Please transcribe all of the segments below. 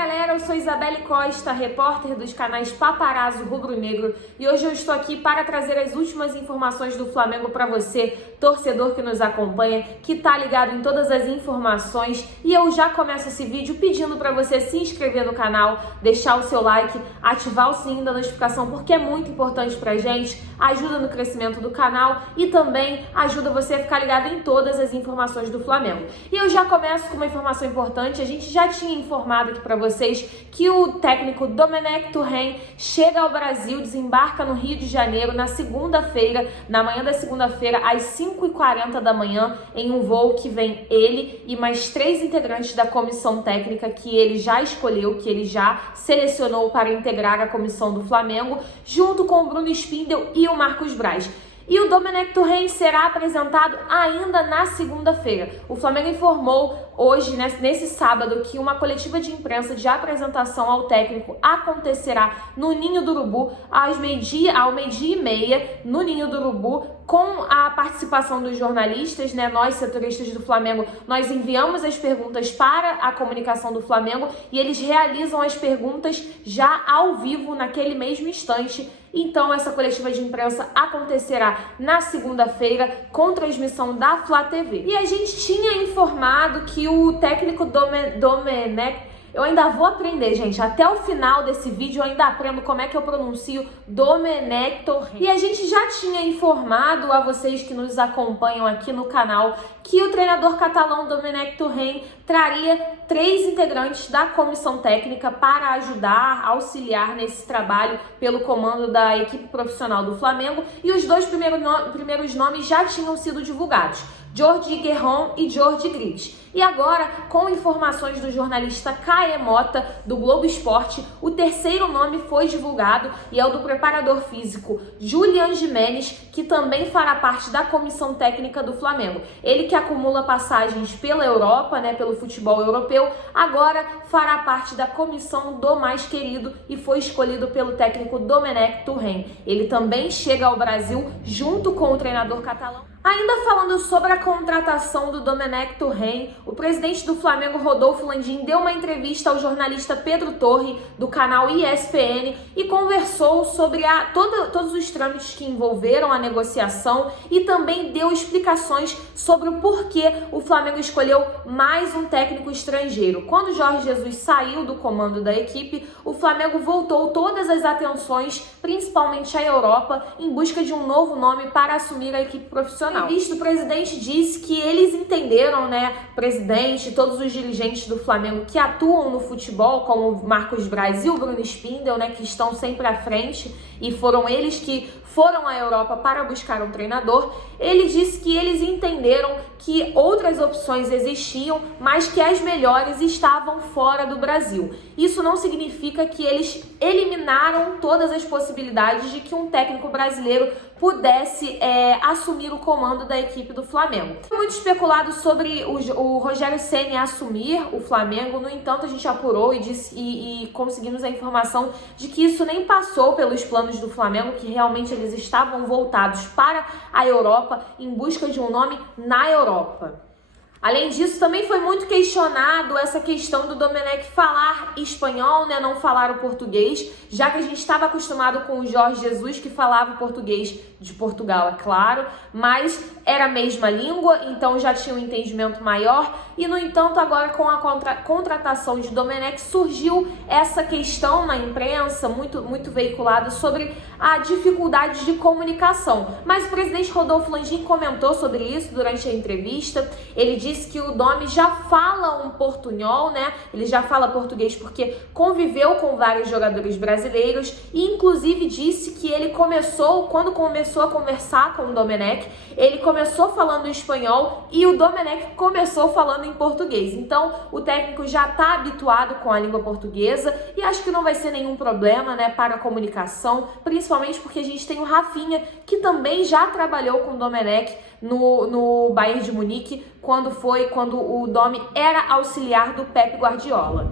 galera, eu sou Isabelle Costa, repórter dos canais Paparazzo Rubro Negro, e hoje eu estou aqui para trazer as últimas informações do Flamengo para você, torcedor que nos acompanha, que tá ligado em todas as informações. E eu já começo esse vídeo pedindo para você se inscrever no canal, deixar o seu like, ativar o sininho da notificação, porque é muito importante pra gente, ajuda no crescimento do canal e também ajuda você a ficar ligado em todas as informações do Flamengo. E eu já começo com uma informação importante. A gente já tinha informado aqui para vocês que o técnico Domenech Torrent chega ao Brasil, desembarca no Rio de Janeiro na segunda-feira, na manhã da segunda-feira, às 5h40 da manhã, em um voo que vem ele e mais 3 integrantes da comissão técnica que ele já escolheu, que ele já selecionou para integrar a comissão do Flamengo, junto com o Bruno Spindel e o Marcos Braz. E o Domenech Torrent será apresentado ainda na segunda-feira. O Flamengo informou hoje, nesse sábado, que uma coletiva de imprensa de apresentação ao técnico acontecerá no Ninho do Urubu, ao meio-dia e meia, no Ninho do Urubu, com a participação dos jornalistas, né? Nós, setoristas do Flamengo, nós enviamos as perguntas para a comunicação do Flamengo e eles realizam as perguntas já ao vivo, naquele mesmo instante. Então, essa coletiva de imprensa acontecerá na segunda-feira com transmissão da Flá TV. E a gente tinha informado que o técnico Domenech, eu ainda vou aprender, gente, até o final desse vídeo eu ainda aprendo como é que eu pronuncio Domenech Torrent. E a gente já tinha informado a vocês que nos acompanham aqui no canal que o treinador catalão Domenech Torrent traria 3 integrantes da comissão técnica para ajudar, auxiliar nesse trabalho pelo comando da equipe profissional do Flamengo, e os dois primeiros nomes já tinham sido divulgados: Jordi Guerron e Jordi Grit. E agora, com informações do jornalista Caê Mota, do Globo Esporte, o terceiro nome foi divulgado e é o do preparador físico Julian Gimenez, que também fará parte da comissão técnica do Flamengo. Ele, que acumula passagens pela Europa, né, pelo futebol europeu, agora fará parte da comissão do mais querido e foi escolhido pelo técnico Domenech Torrent. Ele também chega ao Brasil junto com o treinador catalão. Ainda falando sobre a contratação do Domenech Torrent, o presidente do Flamengo, Rodolfo Landim, deu uma entrevista ao jornalista Pedro Torre, do canal ESPN, e conversou sobre todos os trâmites que envolveram a negociação e também deu explicações sobre o porquê o Flamengo escolheu mais um técnico estrangeiro. Quando Jorge Jesus saiu do comando da equipe, o Flamengo voltou todas as atenções, principalmente à Europa, em busca de um novo nome para assumir a equipe profissional. O presidente disse que eles entenderam, né, presidente, todos os dirigentes do Flamengo que atuam no futebol, como o Marcos Braz e o Bruno Spindel, né, que estão sempre à frente, e foram eles que foram à Europa para buscar um treinador. Ele disse que eles entenderam que outras opções existiam, mas que as melhores estavam fora do Brasil. Isso não significa que eles eliminaram todas as possibilidades de que um técnico brasileiro pudesse assumir o comando da equipe do Flamengo. Foi muito especulado sobre o Rogério Ceni assumir o Flamengo. No entanto, a gente apurou e conseguimos a informação de que isso nem passou pelos planos do Flamengo, que realmente eles estavam voltados para a Europa em busca de um nome na Europa. Além disso, também foi muito questionado essa questão do Domenech falar espanhol, né, não falar o português, já que a gente estava acostumado com o Jorge Jesus, que falava o português de Portugal, é claro, mas era a mesma língua, então já tinha um entendimento maior. E, no entanto, agora com a contratação de Domenech, surgiu essa questão na imprensa, muito veiculada, sobre a dificuldade de comunicação. Mas o presidente Rodolfo Landim comentou sobre isso durante a entrevista. Ele disse que o Domi já fala um portunhol, né? Ele já fala português porque conviveu com vários jogadores brasileiros, e inclusive disse que ele quando começou a conversar com o Domenech, ele começou falando espanhol e o Domenech começou falando em português. Então, o técnico já está habituado com a língua portuguesa e acho que não vai ser nenhum problema, né, para a comunicação, principalmente porque a gente tem o Rafinha, que também já trabalhou com o Domenech no Bayern de Munique, quando o Domi era auxiliar do Pep Guardiola.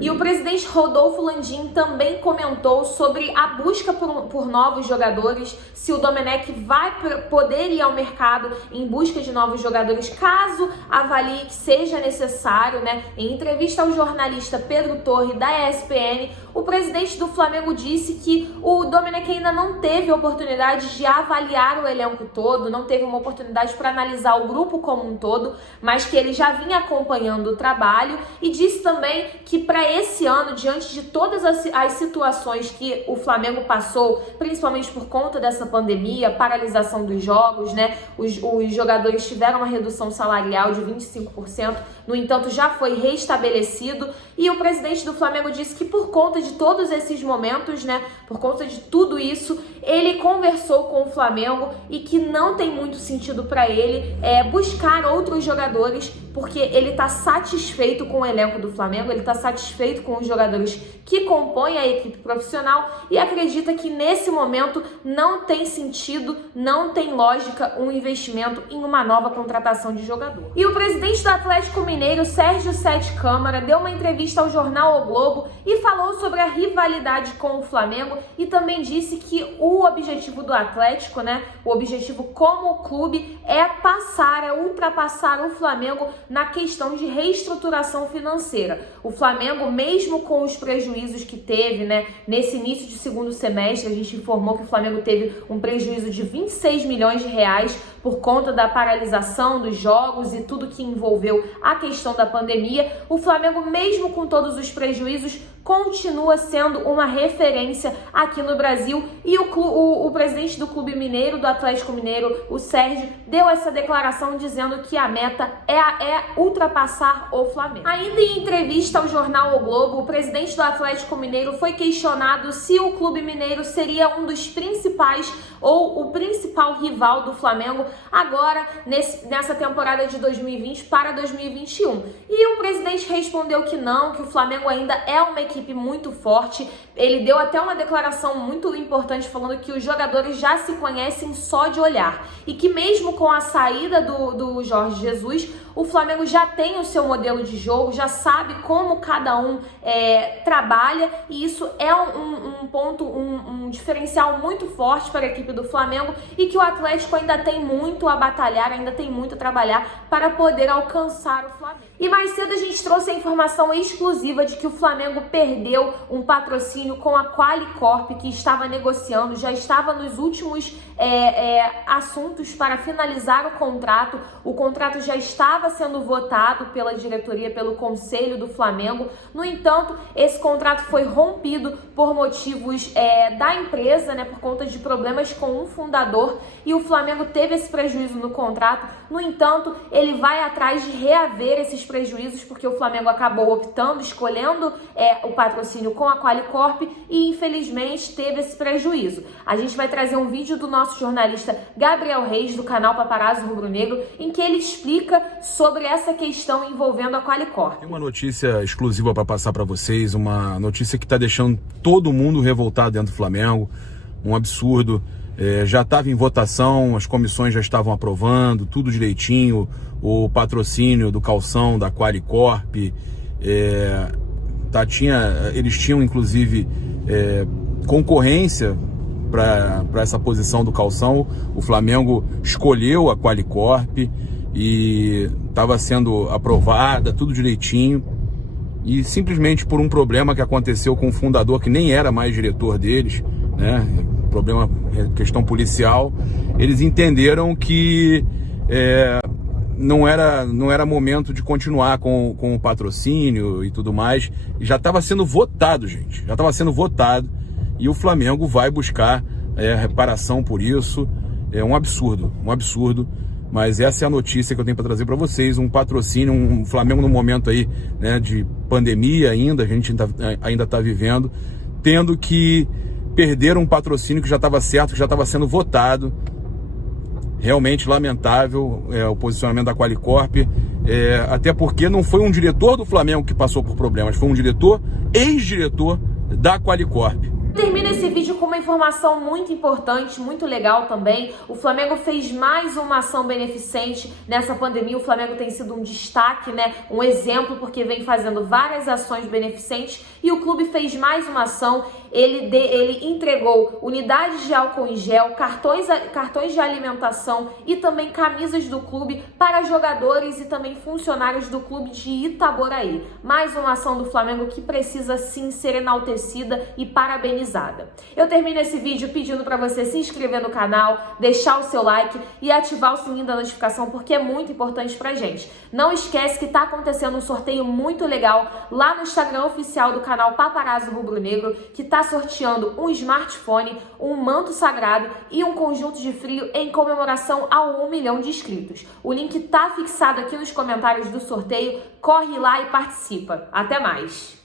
E o presidente Rodolfo Landim também comentou sobre a busca por novos jogadores, se o Domenech vai poder ir ao mercado em busca de novos jogadores, caso avalie que seja necessário, né? Em entrevista ao jornalista Pedro Torre, da ESPN, o presidente do Flamengo disse que o Domenech ainda não teve oportunidade de avaliar o elenco todo, não teve uma oportunidade para analisar o grupo como um todo, mas que ele já vinha acompanhando o trabalho, e disse também que para esse ano, diante de todas as situações que o Flamengo passou, principalmente por conta dessa pandemia, paralisação dos jogos, né? Os jogadores tiveram uma redução salarial de 25%, no entanto já foi restabelecido, e o presidente do Flamengo disse que por conta de todos esses momentos, né, por conta de tudo isso, ele conversou com o Flamengo e que não tem muito sentido para ele buscar outros jogadores, porque ele está satisfeito com o elenco do Flamengo, ele está satisfeito com os jogadores que compõem a equipe profissional e acredita que nesse momento não tem sentido, não tem lógica um investimento em uma nova contratação de jogador. E o presidente do Atlético Mineiro, Sérgio Sete Câmara, deu uma entrevista ao jornal O Globo e falou sobre a rivalidade com o Flamengo e também disse que o objetivo do Atlético, né, o objetivo como clube é ultrapassar o Flamengo na questão de reestruturação financeira. O Flamengo, mesmo com os prejuízos que teve, né, nesse início de segundo semestre, a gente informou que o Flamengo teve um prejuízo de 26 milhões de reais por conta da paralisação dos jogos e tudo que envolveu a questão da pandemia. O Flamengo, mesmo com todos os prejuízos, continua sendo uma referência aqui no Brasil, e o presidente do Clube Mineiro, do Atlético Mineiro, o Sérgio, deu essa declaração dizendo que a meta é ultrapassar o Flamengo. Ainda em entrevista ao jornal O Globo, o presidente do Atlético Mineiro foi questionado se o Clube Mineiro seria um dos principais ou o principal rival do Flamengo agora nessa temporada de 2020 para 2021. E o presidente respondeu que não, que o Flamengo ainda é uma equipe muito forte. Ele deu até uma declaração muito importante falando que os jogadores já se conhecem só de olhar e que mesmo com a saída do Jorge Jesus, o Flamengo já tem o seu modelo de jogo, já sabe como cada um trabalha, e isso é um ponto, um diferencial muito forte para a equipe do Flamengo, e que o Atlético ainda tem muito a batalhar, ainda tem muito a trabalhar para poder alcançar o Flamengo. E mais cedo a gente trouxe a informação exclusiva de que o Flamengo perdeu um patrocínio com a Qualicorp, que estava negociando, já estava nos últimos assuntos para finalizar o contrato já estava sendo votado pela diretoria, pelo conselho do Flamengo. No entanto, esse contrato foi rompido por motivos da empresa, né, por conta de problemas com um fundador, e o Flamengo teve esse prejuízo no contrato. No entanto, ele vai atrás de reaver esses prejuízos, porque o Flamengo acabou escolhendo o patrocínio com a Qualicorp e infelizmente teve esse prejuízo. A gente vai trazer um vídeo do nosso jornalista Gabriel Reis, do canal Paparazzo Rubro-Negro, em que ele explica sobre essa questão envolvendo a Qualicorp. Tem uma notícia exclusiva para passar para vocês, uma notícia que está deixando todo mundo revoltado dentro do Flamengo, um absurdo. Já estava em votação, as comissões já estavam aprovando, tudo direitinho, o patrocínio do calção da Qualicorp, eles tinham inclusive concorrência para essa posição do calção. O Flamengo escolheu a Qualicorp e estava sendo aprovada, tudo direitinho, e simplesmente por um problema que aconteceu com o fundador, que nem era mais diretor deles, né? Problema, questão policial, eles entenderam que não era momento de continuar com o patrocínio e tudo mais. E já estava sendo votado, gente, já estava sendo votado, e o Flamengo vai buscar reparação por isso. É um absurdo, mas essa é a notícia que eu tenho para trazer para vocês. Um patrocínio, um Flamengo no momento aí, né, de pandemia ainda, a gente ainda está vivendo, tendo que perder um patrocínio que já estava certo, que já estava sendo votado. Realmente lamentável o posicionamento da Qualicorp, até porque não foi um diretor do Flamengo que passou por problemas, foi um ex-diretor da Qualicorp. Termina esse vídeo com uma informação muito importante, muito legal também. O Flamengo fez mais uma ação beneficente nessa pandemia. O Flamengo tem sido um destaque, né? Um exemplo, porque vem fazendo várias ações beneficentes e o clube fez mais uma ação. Ele entregou unidades de álcool em gel, cartões de alimentação e também camisas do clube para jogadores e também funcionários do clube de Itaboraí. Mais uma ação do Flamengo que precisa sim ser enaltecida e parabenizada. Eu termino esse vídeo pedindo para você se inscrever no canal, deixar o seu like e ativar o sininho da notificação, porque é muito importante pra gente. Não esquece que tá acontecendo um sorteio muito legal lá no Instagram oficial do canal Paparazzo Rubro Negro, que tá sorteando um smartphone, um manto sagrado e um conjunto de frio em comemoração ao 1 milhão de inscritos. O link tá fixado aqui nos comentários do sorteio. Corre lá e participa. Até mais!